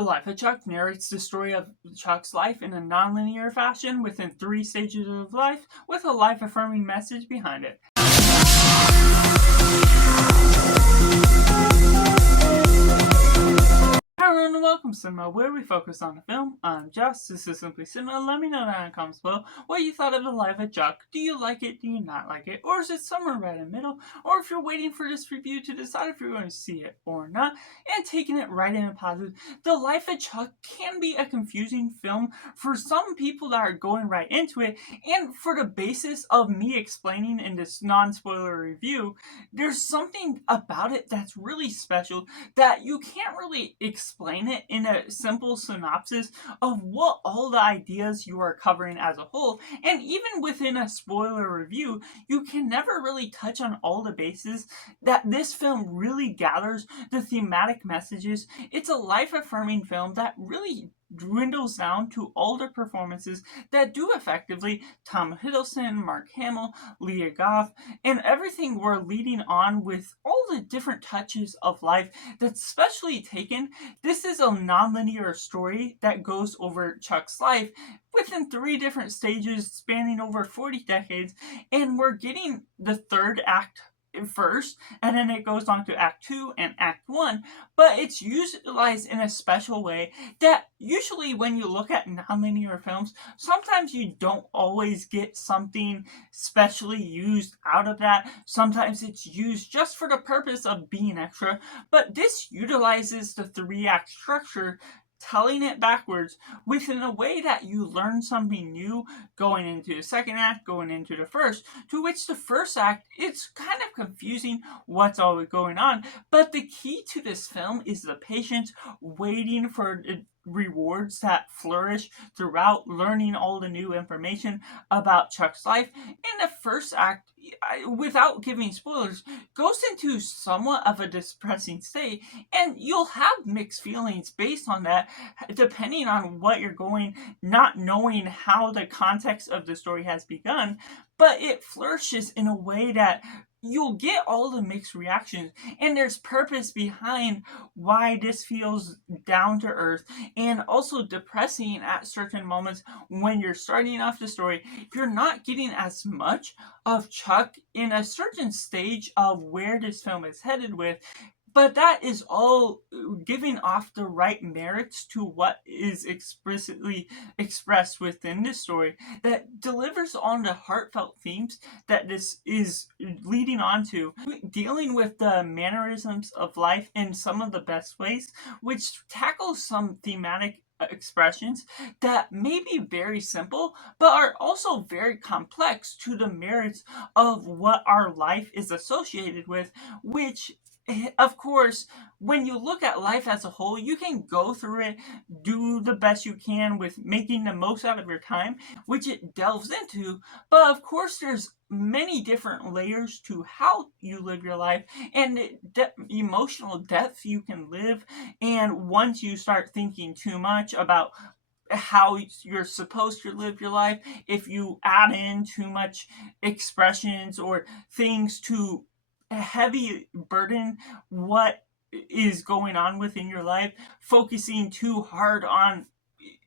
The Life of Chuck narrates the story of Chuck's life in a non-linear fashion within 3 stages of life with a life-affirming message behind it. Hi everyone and welcome to Cinema, where we focus on the film. I'm Josh, this is Simply Cinema. Let me know down in the comments below what you thought of The Life of Chuck. Do you like it? Do you not like it? Or is it somewhere right in the middle? Or if you're waiting for this review to decide if you're going to see it or not, and taking it right in a positive, The Life of Chuck can be a confusing film for some people that are going right into it, and for the basis of me explaining in this non-spoiler review, there's something about it that's really special that you can't really explain it in a simple synopsis of what all the ideas you are covering as a whole. And even within a spoiler review, you can never really touch on all the bases that this film really gathers, the thematic messages. It's a life-affirming film that really dwindles down to all the performances that do effectively. Tom Hiddleston, Mark Hamill, Leah Goff, and everything we're leading on with all the different touches of life that's specially taken. This is a non-linear story that goes over Chuck's life within 3 different stages spanning over 40 decades, and we're getting the third act first, and then it goes on to Act 2 and Act 1, but it's utilized in a special way that usually when you look at nonlinear films, sometimes you don't always get something specially used out of that. Sometimes it's used just for the purpose of being extra, but this utilizes the 3-act structure, telling it backwards within a way that you learn something new going into the second act, going into the first, to which the first act, it's kind of confusing what's all going on, but the key to this film is the patience, waiting for the rewards that flourish throughout learning all the new information about Chuck's life. In the first act, without giving spoilers, goes into somewhat of a depressing state, and you'll have mixed feelings based on that, depending on what you're going, not knowing how the context of the story has begun, but it flourishes in a way that you'll get all the mixed reactions, and there's purpose behind why this feels down to earth and also depressing at certain moments when you're starting off the story. You're not getting as much of Chuck in a certain stage of where this film is headed with, but that is all giving off the right merits to what is explicitly expressed within this story that delivers on the heartfelt themes that this is leading on to, dealing with the mannerisms of life in some of the best ways, which tackles some thematic expressions that may be very simple but are also very complex to the merits of what our life is associated with, which of course, when you look at life as a whole, you can go through it, do the best you can with making the most out of your time, which it delves into, but of course there's many different layers to how you live your life and emotional depth you can live, and once you start thinking too much about how you're supposed to live your life, if you add in too much expressions or things to heavy burden what is going on within your life, focusing too hard on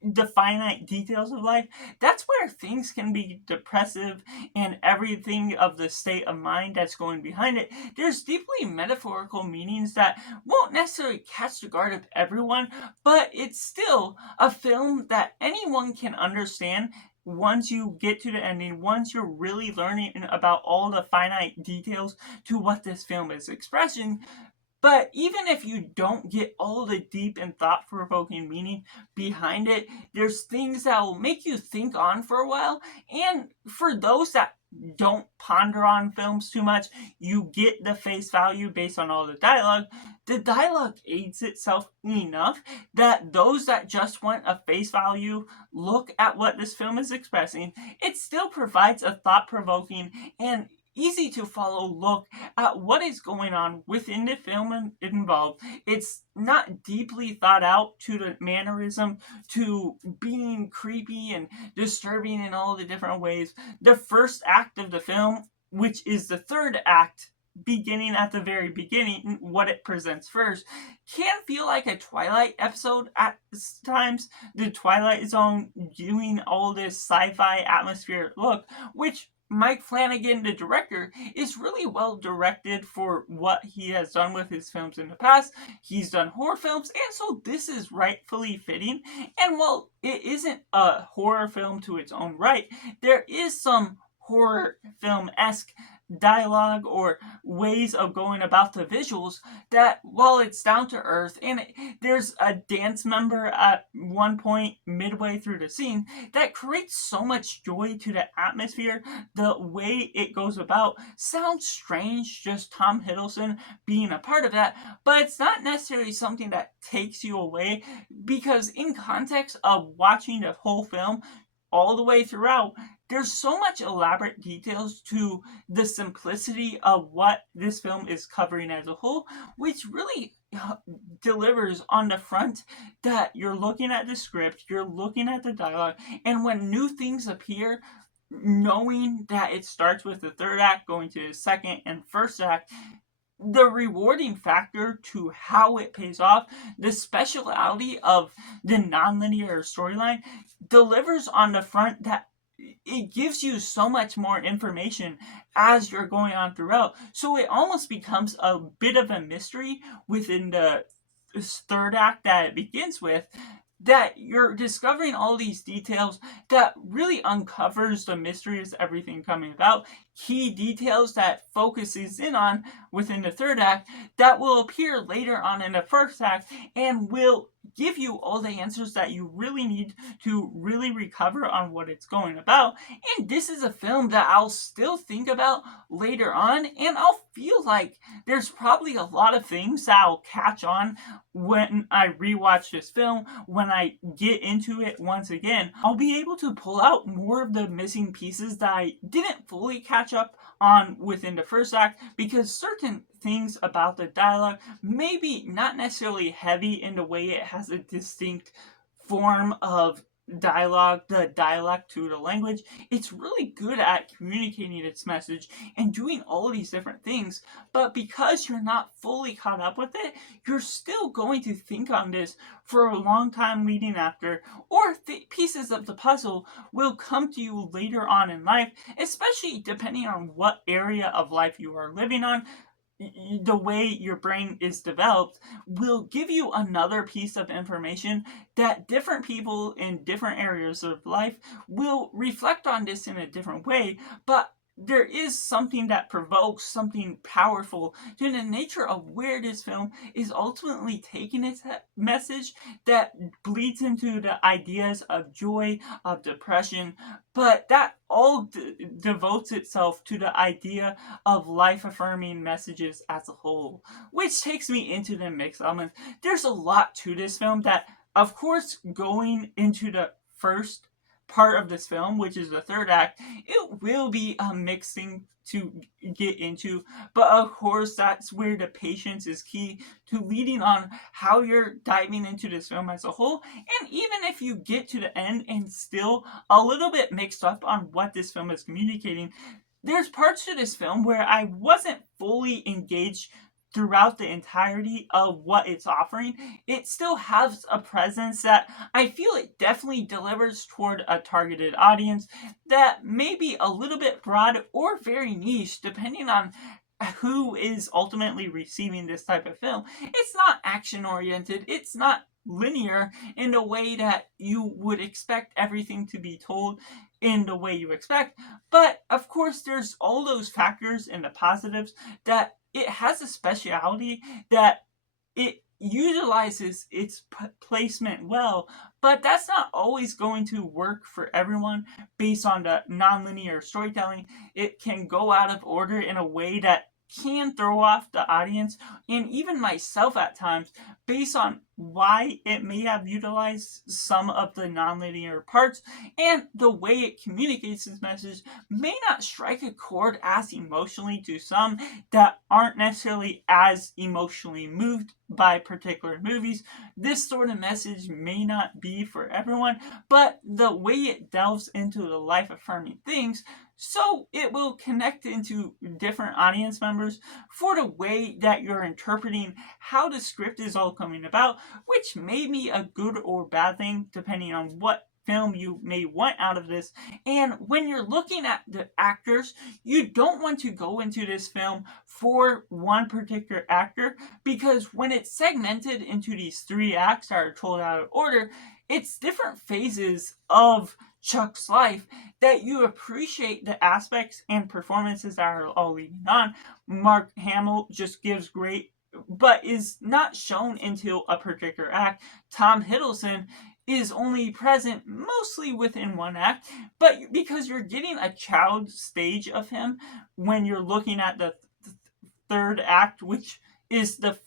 the finite details of life, that's where things can be depressive, and everything of the state of mind that's going behind it. There's deeply metaphorical meanings that won't necessarily catch the guard of everyone, but it's still a film that anyone can understand once you get to the ending, once you're really learning about all the finite details to what this film is expressing. But even if you don't get all the deep and thought-provoking meaning behind it, there's things that will make you think on for a while. And for those that don't ponder on films too much, you get the face value based on all the dialogue. The dialogue aids itself enough that those that just want a face value look at what this film is expressing, it still provides a thought-provoking and easy to follow look at what is going on within the film involved. It's not deeply thought out to the mannerism, to being creepy and disturbing in all the different ways. The first act of the film, which is the third act beginning at the very beginning, what it presents first, can feel like a Twilight episode at times. The Twilight Zone doing all this sci-fi atmospheric look, which Mike Flanagan, the director, is really well directed for what he has done with his films in the past. He's done horror films, and so this is rightfully fitting. And while it isn't a horror film to its own right, there is some horror film-esque dialogue or ways of going about the visuals that, while it's down to earth, and there's a dance member at one point midway through the scene that creates so much joy to the atmosphere. The way it goes about sounds strange, just Tom Hiddleston being a part of that, but it's not necessarily something that takes you away, because in context of watching the whole film all the way throughout, there's so much elaborate details to the simplicity of what this film is covering as a whole, which really delivers on the front that you're looking at the script, you're looking at the dialogue, and when new things appear, knowing that it starts with the third act going to the second and first act, the rewarding factor to how it pays off, the speciality of the nonlinear storyline delivers on the front that it gives you so much more information as you're going on throughout. So it almost becomes a bit of a mystery within the third act that it begins with, that you're discovering all these details that really uncovers the mysteries of everything coming about. Key details that focuses in on within the third act that will appear later on in the first act and will give you all the answers that you really need to really recover on what it's going about. And this is a film that I'll still think about later on, and I'll feel like there's probably a lot of things that I'll catch on when I rewatch this film. When I get into it once again, I'll be able to pull out more of the missing pieces that I didn't fully catch up on within the first act, because certain things about the dialogue maybe not necessarily heavy in the way it has a distinct form of dialogue, the dialect to the language. It's really good at communicating its message and doing all of these different things, but because you're not fully caught up with it, you're still going to think on this for a long time leading after, or pieces of the puzzle will come to you later on in life, especially depending on what area of life you are living on. The way your brain is developed will give you another piece of information that different people in different areas of life will reflect on this in a different way, but there is something that provokes something powerful to the nature of where this film is ultimately taking its message that bleeds into the ideas of joy, of depression, but that all devotes itself to the idea of life-affirming messages as a whole. Which takes me into the mixed elements. There's a lot to this film that, of course, going into the first part of this film, which is the third act, it will be a mixed thing to get into, but of course that's where the patience is key to leading on how you're diving into this film as a whole. And even if you get to the end and still a little bit mixed up on what this film is communicating, there's parts to this film where I wasn't fully engaged throughout the entirety of what it's offering. It still has a presence that I feel it definitely delivers toward a targeted audience that may be a little bit broad or very niche, depending on who is ultimately receiving this type of film. It's not action oriented, it's not linear in the way that you would expect everything to be told in the way you expect, but of course there's all those factors and the positives that it has a speciality that it utilizes its placement well, but that's not always going to work for everyone based on the nonlinear storytelling. It can go out of order in a way that can throw off the audience and even myself at times based on why it may have utilized some of the nonlinear parts, and the way it communicates its message may not strike a chord as emotionally to some that aren't necessarily as emotionally moved by particular movies. This sort of message may not be for everyone, but the way it delves into the life affirming things, so it will connect into different audience members for the way that you're interpreting how the script is all coming about, which may be a good or bad thing depending on what film you may want out of this. And when you're looking at the actors, you don't want to go into this film for one particular actor, because when it's segmented into these three acts that are told out of order, it's different phases of Chuck's life that you appreciate the aspects and performances that are all leading on. Mark Hamill just gives great, but is not shown until a particular act. Tom Hiddleston is only present mostly within one act, but because you're getting a child stage of him when you're looking at the third act, which is the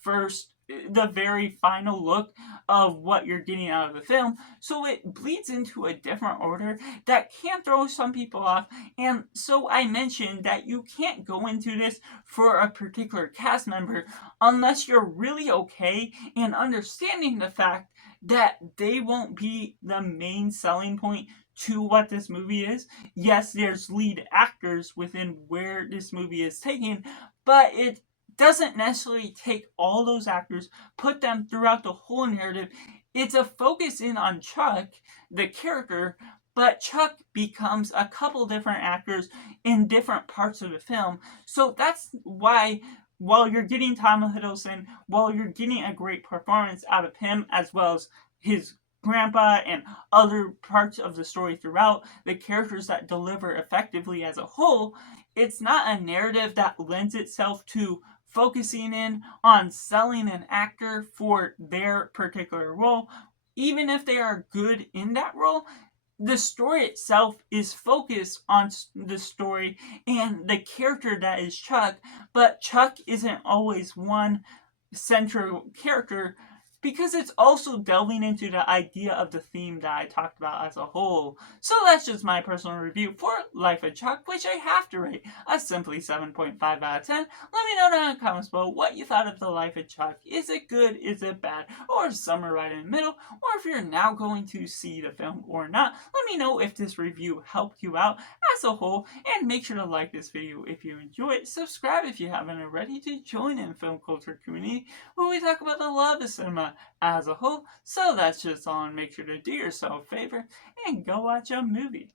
very final look of what you're getting out of the film. So it bleeds into a different order that can throw some people off. And so I mentioned that you can't go into this for a particular cast member unless you're really okay and understanding the fact that they won't be the main selling point to what this movie is. Yes, there's lead actors within where this movie is taken, but it doesn't necessarily take all those actors, put them throughout the whole narrative. It's a focus in on Chuck, the character, but Chuck becomes a couple different actors in different parts of the film. So that's why, while you're getting Tom Hiddleston, while you're getting a great performance out of him, as well as his grandpa and other parts of the story throughout, the characters that deliver effectively as a whole, it's not a narrative that lends itself to focusing in on selling an actor for their particular role. Even if they are good in that role, the story itself is focused on the story and the character that is Chuck, but Chuck isn't always one central character, because it's also delving into the idea of the theme that I talked about as a whole. So that's just my personal review for Life of Chuck, which I have to rate a simply 7.5 out of 10. Let me know down in the comments below what you thought of the Life of Chuck. Is it good? Is it bad? Or somewhere right in the middle? Or if you're now going to see the film or not. Let me know if this review helped you out as a whole, and make sure to like this video if you enjoy it. Subscribe if you haven't already to join in the film culture community where we talk about the love of cinema as a whole. So that's just all, and make sure to do yourself a favor and go watch a movie.